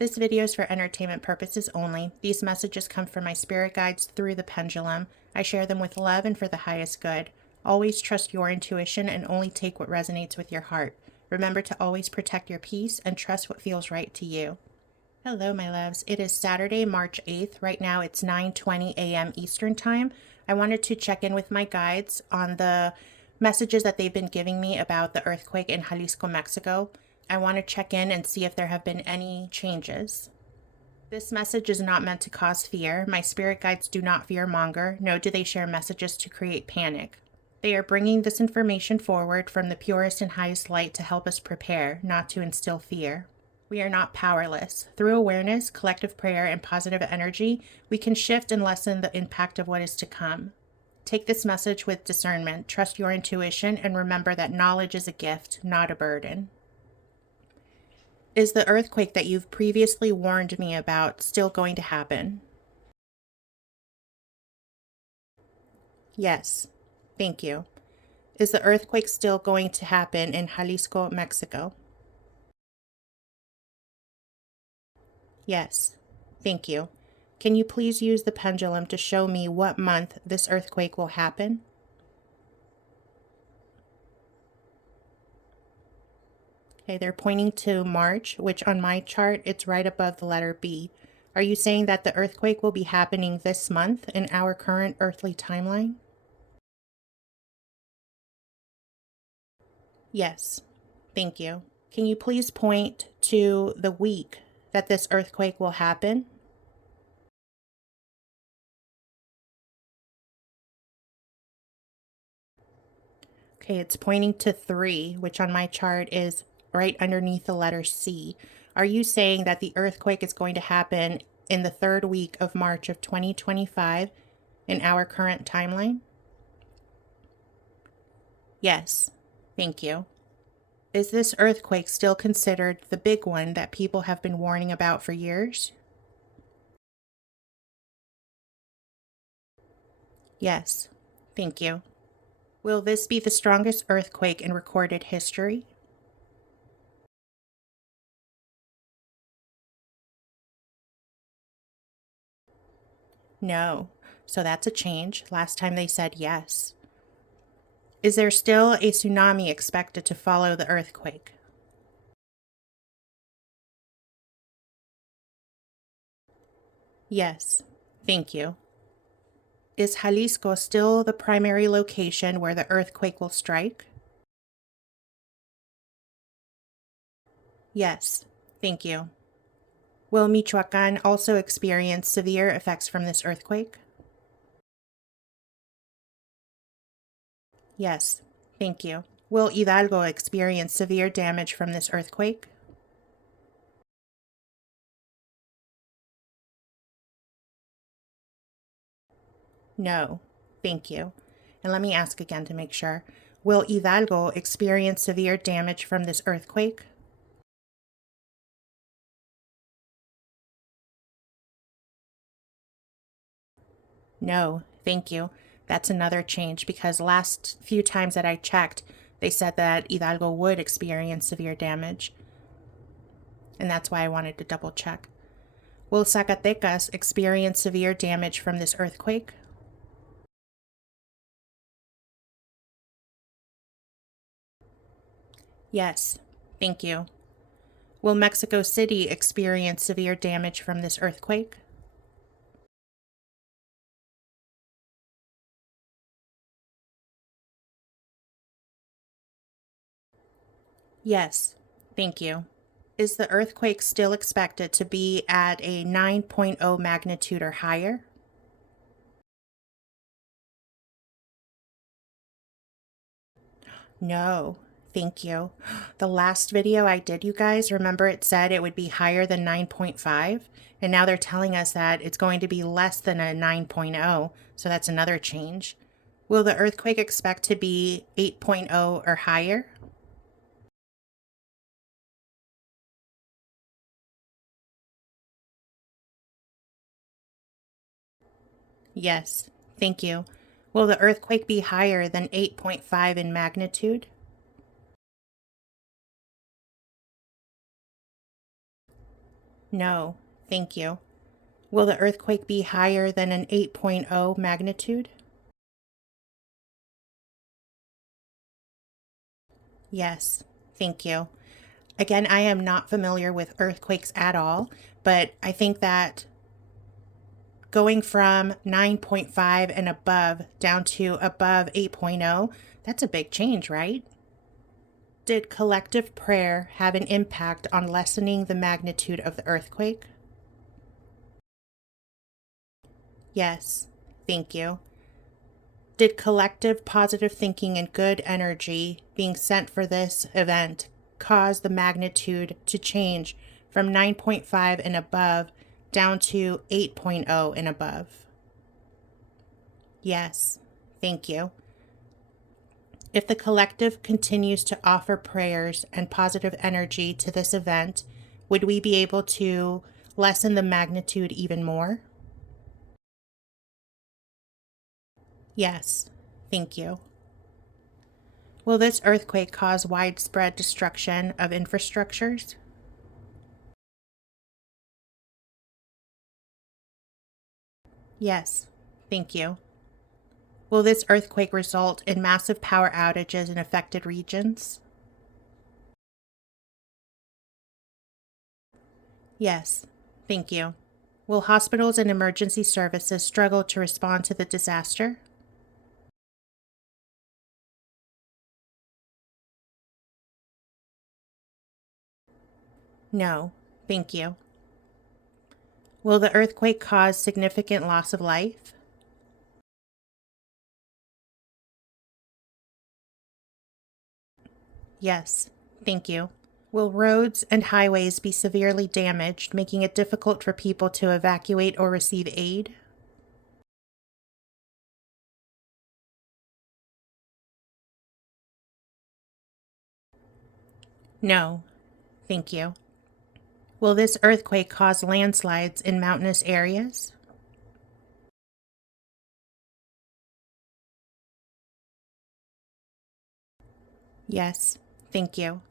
This video is for entertainment purposes only. These messages come from my spirit guides through the Pendulum. I share them with love and for the highest good. Always trust your intuition and only take what resonates with your heart. Remember to always protect your peace and trust what feels right to you. Hello, my loves. It is Saturday, March 8th. Right now it's 9:20 a.m. Eastern Time. I wanted to check in with my guides on the messages that they've been giving me about the earthquake in Jalisco, Mexico. I want to check in and see if there have been any changes. This message is not meant to cause fear. My spirit guides do not fear-monger, nor do they share messages to create panic. They are bringing this information forward from the purest and highest light to help us prepare, not to instill fear. We are not powerless. Through awareness, collective prayer, and positive energy, we can shift and lessen the impact of what is to come. Take this message with discernment, trust your intuition, and remember that knowledge is a gift, not a burden. Is the earthquake that you've previously warned me about still going to happen? Yes. Thank you. Is the earthquake still going to happen in Jalisco, Mexico? Yes. Thank you. Can you please use the pendulum to show me what month this earthquake will happen? Okay, they're pointing to March, which on my chart, it's right above the letter B. Are you saying that the earthquake will be happening this month in our current earthly timeline? Yes. Thank you. Can you please point to the week that this earthquake will happen? Okay, it's pointing to 3, which on my chart is right underneath the letter C. Are you saying that the earthquake is going to happen in the 3rd week of March of 2025 in our current timeline? Yes. Thank you. Is this earthquake still considered the big one that people have been warning about for years? Yes. Thank you. Will this be the strongest earthquake in recorded history? No. So that's a change. Last time they said yes. Is there still a tsunami expected to follow the earthquake? Yes. Thank you. Is Jalisco still the primary location where the earthquake will strike? Yes. Thank you. Will Michoacan also experience severe effects from this earthquake? Yes. Thank you. Will Hidalgo experience severe damage from this earthquake? No. Thank you. And let me ask again to make sure. Will Hidalgo experience severe damage from this earthquake? No. Thank you. That's another change because last few times that I checked, they said that Hidalgo would experience severe damage. And that's why I wanted to double check. Will Zacatecas experience severe damage from this earthquake? Yes. Thank you. Will Mexico City experience severe damage from this earthquake? Yes. Thank you. Is the earthquake still expected to be at a 9.0 magnitude or higher? No. Thank you. The last video I did, you guys, remember it said it would be higher than 9.5? And now they're telling us that it's going to be less than a 9.0, so that's another change. Will the earthquake expect to be 8.0 or higher? Yes, thank you. Will the earthquake be higher than 8.5 in magnitude? No, thank you. Will the earthquake be higher than an 8.0 magnitude? Yes, thank you. Again, I am not familiar with earthquakes at all, but I think that going from 9.5 and above down to above 8.0, that's a big change, right? Did collective prayer have an impact on lessening the magnitude of the earthquake? Yes, thank you. Did collective positive thinking and good energy being sent for this event cause the magnitude to change from 9.5 and above down to 8.0 and above? Yes, thank you. If the collective continues to offer prayers and positive energy to this event, would we be able to lessen the magnitude even more? Yes, thank you. Will this earthquake cause widespread destruction of infrastructures? Yes, thank you. Will this earthquake result in massive power outages in affected regions? Yes, thank you. Will hospitals and emergency services struggle to respond to the disaster? No, thank you. Will the earthquake cause significant loss of life? Yes, thank you. Will roads and highways be severely damaged, making it difficult for people to evacuate or receive aid? No, thank you. Will this earthquake cause landslides in mountainous areas? Yes, thank you.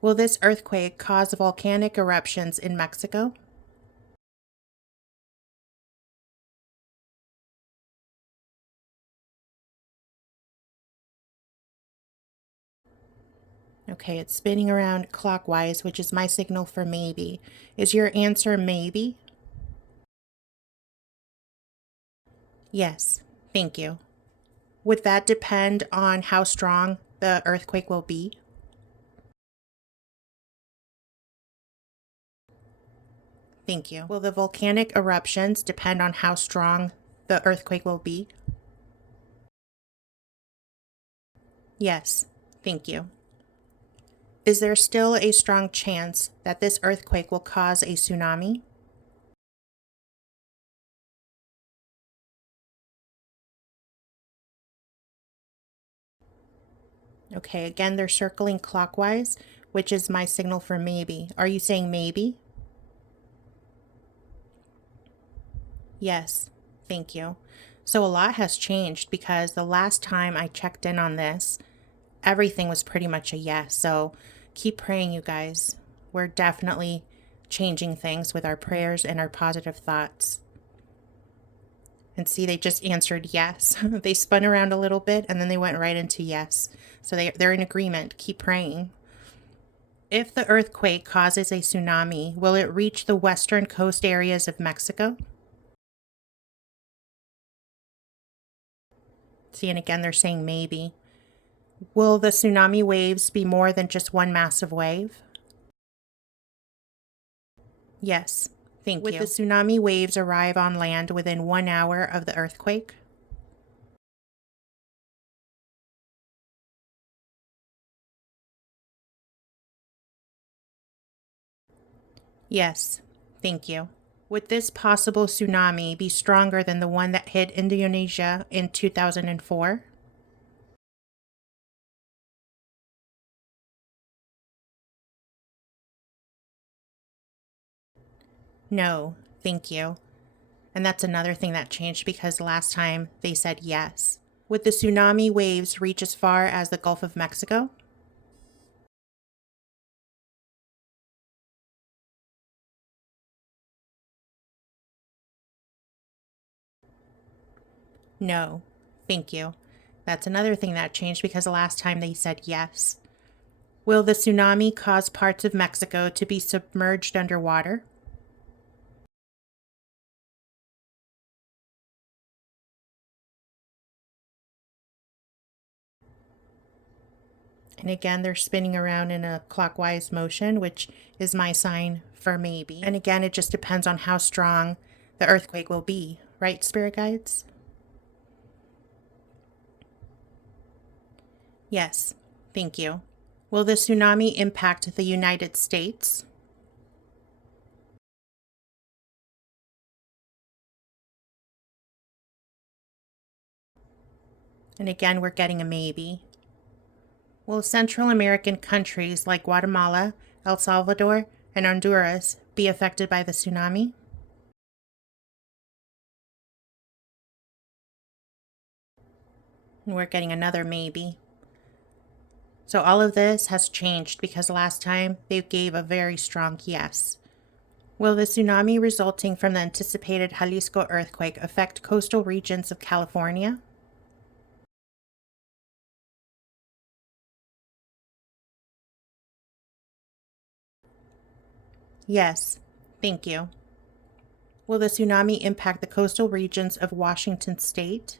Will this earthquake cause volcanic eruptions in Mexico? Okay, it's spinning around clockwise, which is my signal for maybe. Is your answer maybe? Yes, thank you. Would that depend on how strong the earthquake will be? Thank you. Will the volcanic eruptions depend on how strong the earthquake will be? Yes, thank you. Is there still a strong chance that this earthquake will cause a tsunami? Okay, again, they're circling clockwise, which is my signal for maybe. Are you saying maybe? Yes, thank you. So a lot has changed because the last time I checked in on this, everything was pretty much a yes. So keep praying, you guys. We're definitely changing things with our prayers and our positive thoughts. And see, they just answered yes. They spun around a little bit and then they went right into yes. So they're in agreement. Keep praying. If the earthquake causes a tsunami, will it reach the western coast areas of Mexico? See, and again, they're saying maybe. Will the tsunami waves be more than just one massive wave? Yes, thank you. Would the tsunami waves arrive on land within 1 hour of the earthquake? Yes, thank you. Would this possible tsunami be stronger than the one that hit Indonesia in 2004? No, thank you. And that's another thing that changed because last time they said yes. Would the tsunami waves reach as far as the Gulf of Mexico? No. Thank you. That's another thing that changed because the last time they said yes. Will the tsunami cause parts of Mexico to be submerged underwater? And again, they're spinning around in a clockwise motion, which is my sign for maybe. And again, it just depends on how strong the earthquake will be, right, spirit guides? Yes, thank you. Will the tsunami impact the United States? And again, we're getting a maybe. Will Central American countries like Guatemala, El Salvador, and Honduras be affected by the tsunami? And we're getting another maybe. So all of this has changed because last time they gave a very strong yes. Will the tsunami resulting from the anticipated Jalisco earthquake affect coastal regions of California? Yes, thank you. Will the tsunami impact the coastal regions of Washington state?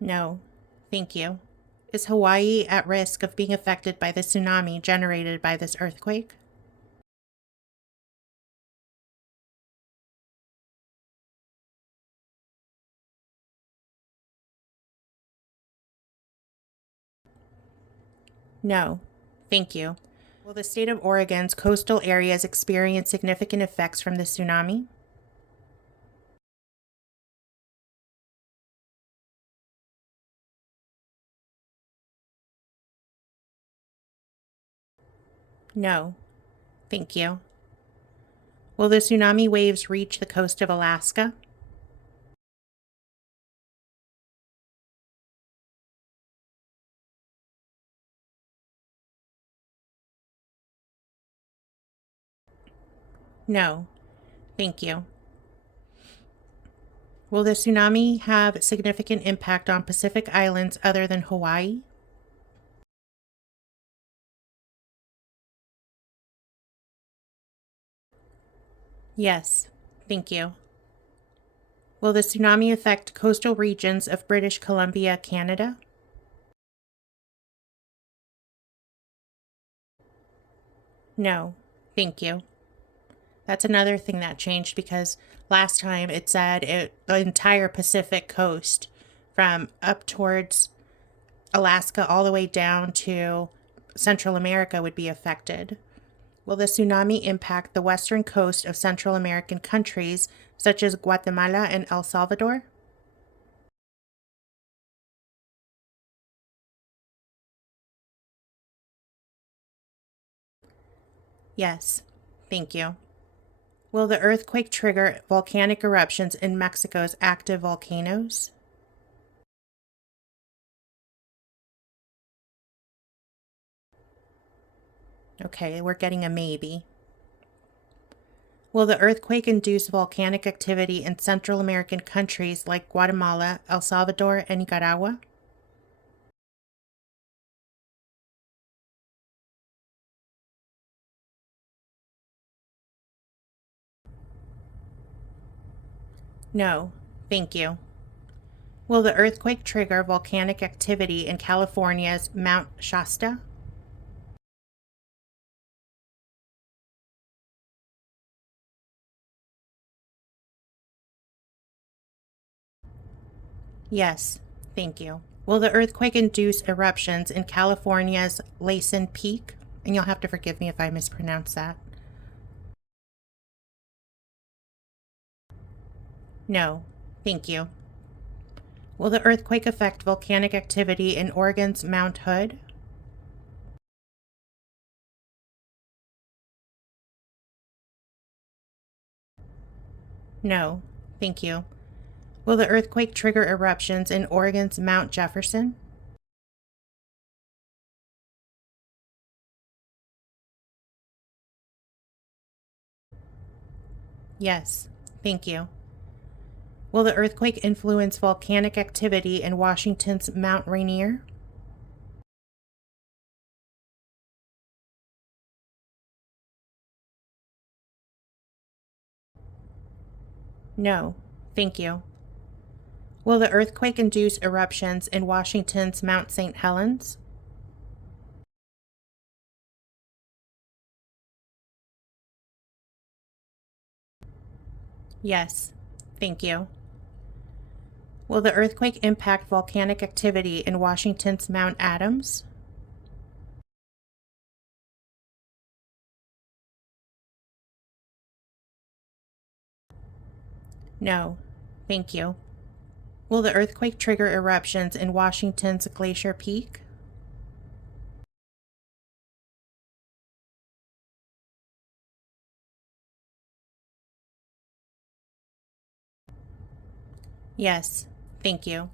No, thank you. Is Hawaii at risk of being affected by the tsunami generated by this earthquake? No, thank you. Will the state of Oregon's coastal areas experience significant effects from the tsunami? No, thank you. Will the tsunami waves reach the coast of Alaska? No, thank you. Will the tsunami have significant impact on Pacific islands other than Hawaii? Yes, thank you. Will the tsunami affect coastal regions of British Columbia, Canada? No, thank you. That's another thing that changed because last time it said the entire Pacific coast from up towards Alaska all the way down to Central America would be affected. Will the tsunami impact the western coast of Central American countries such as Guatemala and El Salvador? Yes, thank you. Will the earthquake trigger volcanic eruptions in Mexico's active volcanoes? Okay, we're getting a maybe. Will the earthquake induce volcanic activity in Central American countries like Guatemala, El Salvador, and Nicaragua? No, thank you. Will the earthquake trigger volcanic activity in California's Mount Shasta? Yes, thank you. Will the earthquake induce eruptions in California's Lassen Peak? And you'll have to forgive me if I mispronounce that. No, thank you. Will the earthquake affect volcanic activity in Oregon's Mount Hood? No, thank you. Will the earthquake trigger eruptions in Oregon's Mount Jefferson? Yes, thank you. Will the earthquake influence volcanic activity in Washington's Mount Rainier? No, thank you. Will the earthquake induce eruptions in Washington's Mount St. Helens? Yes, thank you. Will the earthquake impact volcanic activity in Washington's Mount Adams? No, thank you. Will the earthquake trigger eruptions in Washington's Glacier Peak? Yes, thank you.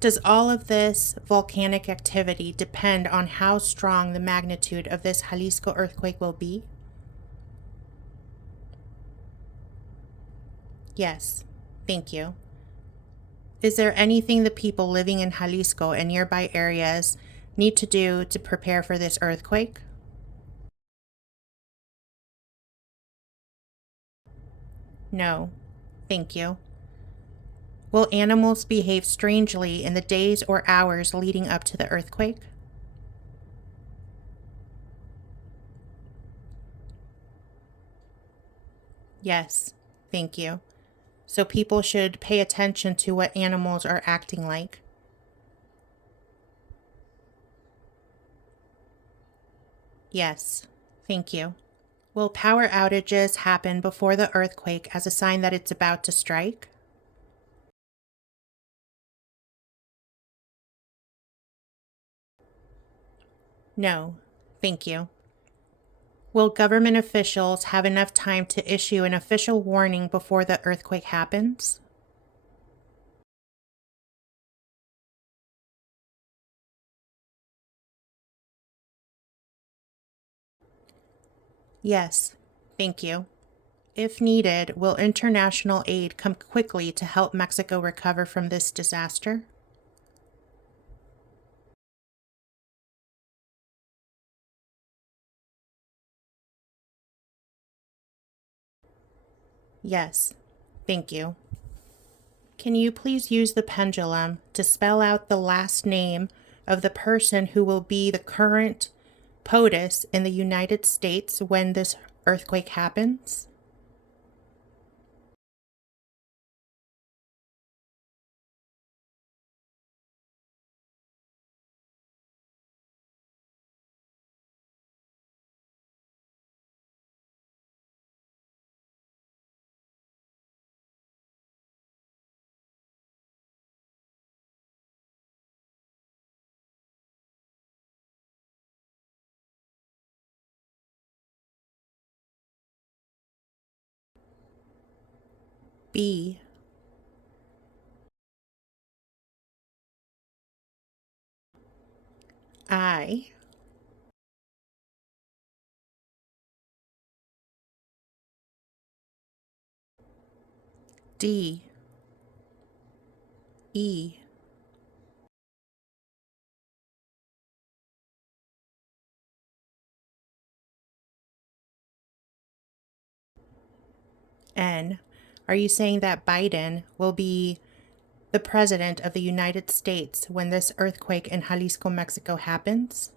Does all of this volcanic activity depend on how strong the magnitude of this Jalisco earthquake will be? Yes, thank you. Is there anything the people living in Jalisco and nearby areas need to do to prepare for this earthquake? No, thank you. Will animals behave strangely in the days or hours leading up to the earthquake? Yes, thank you. So people should pay attention to what animals are acting like. Yes, thank you. Will power outages happen before the earthquake as a sign that it's about to strike? No, thank you. Will government officials have enough time to issue an official warning before the earthquake happens? Yes, thank you. If needed, will international aid come quickly to help Mexico recover from this disaster? Yes, thank you. Can you please use the pendulum to spell out the last name of the person who will be the current POTUS in the United States when this earthquake happens? B. I. D. E. N. Are you saying that Biden will be the President of the United States when this earthquake in Jalisco, Mexico happens?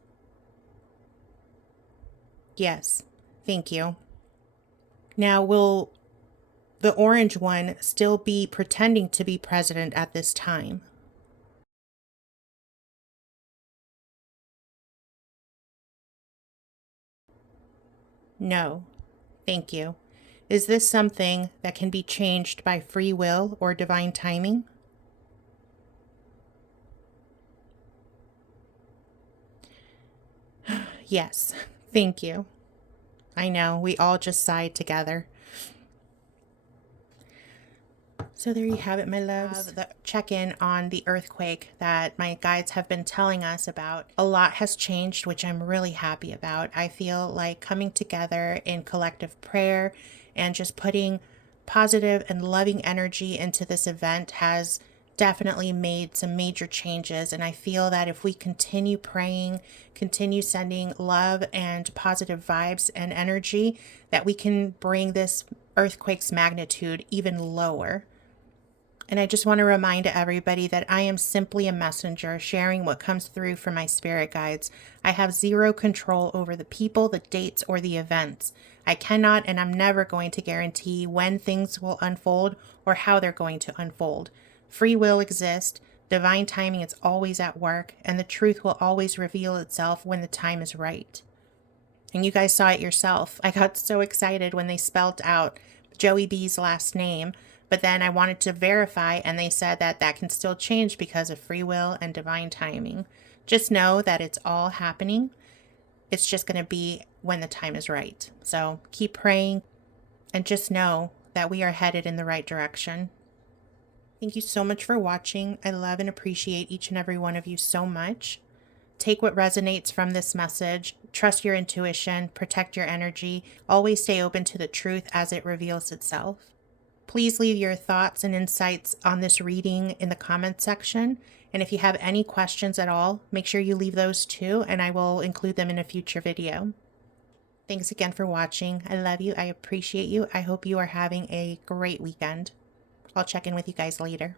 Yes, thank you. Now, will the orange one still be pretending to be president at this time? No, thank you. Is this something that can be changed by free will or divine timing? Yes, thank you. I know, we all just sighed together. So there you have it, my loves. The check-in on the earthquake that my guides have been telling us about. A lot has changed, which I'm really happy about. I feel like coming together in collective prayer and just putting positive and loving energy into this event has definitely made some major changes. And I feel that if we continue praying, continue sending love and positive vibes and energy, that we can bring this earthquake's magnitude even lower. And I just want to remind everybody that I am simply a messenger sharing what comes through from my spirit guides. I have zero control over the people, the dates, or the events. I cannot and I'm never going to guarantee when things will unfold or how they're going to unfold. Free will exists, divine timing is always at work, and the truth will always reveal itself when the time is right. And you guys saw it yourself. I got so excited when they spelled out Joey B's last name, but then I wanted to verify, and they said that that can still change because of free will and divine timing. Just know that it's all happening. It's just going to be when the time is right. So keep praying and just know that we are headed in the right direction. Thank you so much for watching. I love and appreciate each and every one of you so much. Take what resonates from this message. Trust your intuition. Protect your energy. Always stay open to the truth as it reveals itself. Please leave your thoughts and insights on this reading in the comments section. And if you have any questions at all, make sure you leave those too, and I will include them in a future video. Thanks again for watching. I love you. I appreciate you. I hope you are having a great weekend. I'll check in with you guys later.